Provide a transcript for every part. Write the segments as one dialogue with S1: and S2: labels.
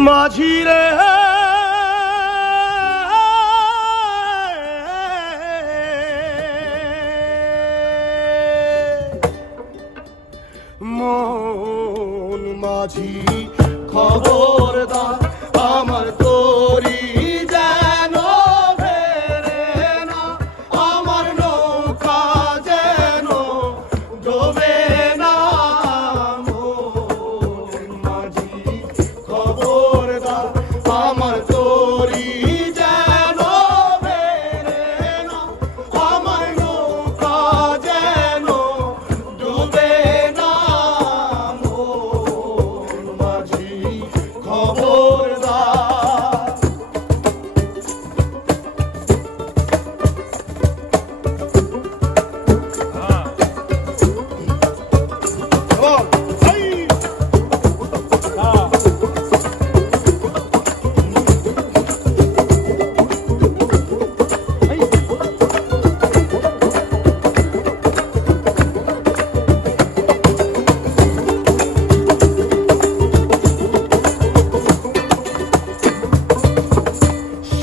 S1: মাঝি রে মন মাঝি খবরদার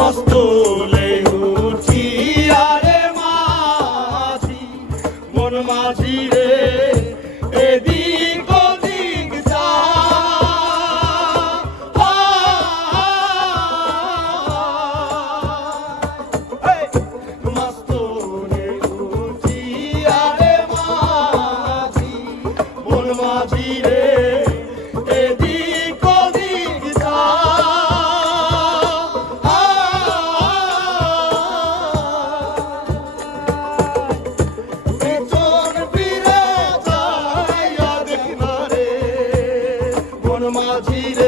S1: వస్తువులేవు মাঝিরে